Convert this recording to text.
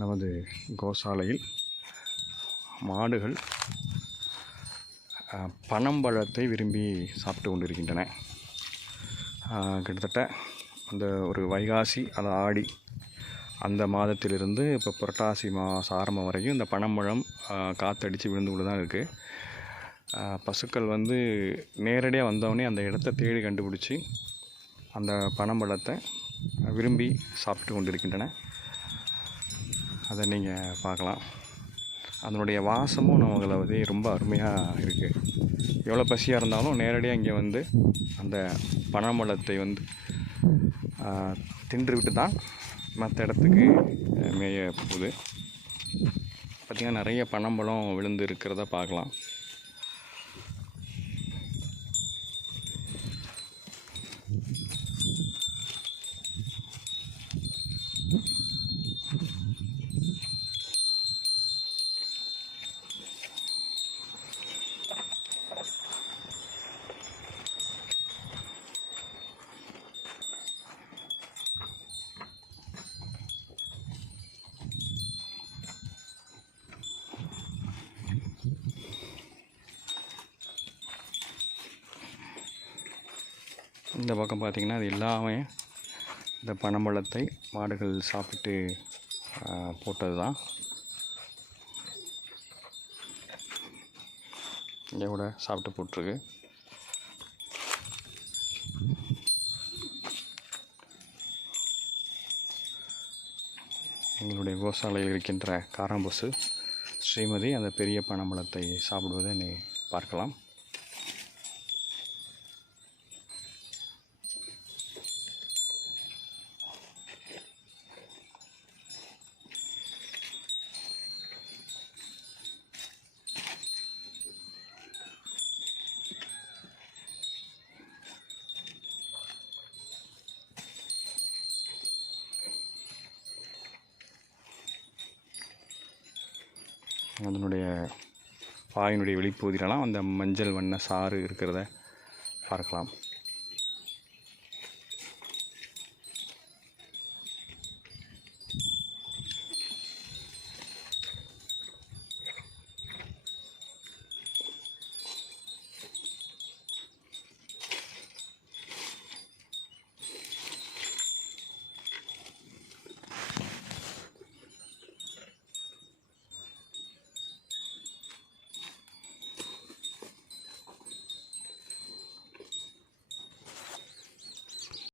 நமது கோசாலையில் மாடுகள் பனம்பழத்தை விரும்பி சாப்பிட்டு கொண்டிருக்கின்றன. கிட்டத்தட்ட அந்த ஒரு வைகாசி அது ஆடி அந்த மாதத்திலிருந்து இப்போ புரட்டாசி மாதம் ஆரம்பம் வரைக்கும் இந்த பனம்பழம் காற்றடித்து விழுந்து கொண்டு தான் இருக்குது. பசுக்கள் வந்து நேரடியாக வந்தவொடனே அந்த இடத்த தேடி கண்டுபிடிச்சி அந்த பனம்பழத்தை விரும்பி சாப்பிட்டு கொண்டிருக்கின்றன. அதை நீங்கள் பார்க்கலாம். அதனுடைய வாசமும் நம்மளை வந்து ரொம்ப அருமையாக இருக்குது. எவ்வளோ பசியாக இருந்தாலும் நேரடியாக இங்கே வந்து அந்த பனம்பழத்தை வந்து தின்றுவிட்டு தான் மற்ற இடத்துக்கு மேய போகுது. பார்த்திங்கன்னா நிறைய பனம்பழம் விழுந்து இருக்கிறத பார்க்கலாம். இந்த பக்கம் பார்த்திங்கன்னா அது எல்லாமே இந்த பனம்பழத்தை மாடுகள் சாப்பிட்டு போட்டது தான். இங்கே கூட சாப்பிட்டு போட்டிருக்கு. எங்களுடைய கோசாலையில் இருக்கின்ற காராம்பசு ஸ்ரீமதி அந்த பெரிய பனம்பழத்தை சாப்பிடுவதை நீ பார்க்கலாம். அதனுடைய வாயினுடைய வெளிப்பகுதியிலலாம் அந்த மஞ்சள் வண்ண சாறு இருக்கிறத பார்க்கலாம்.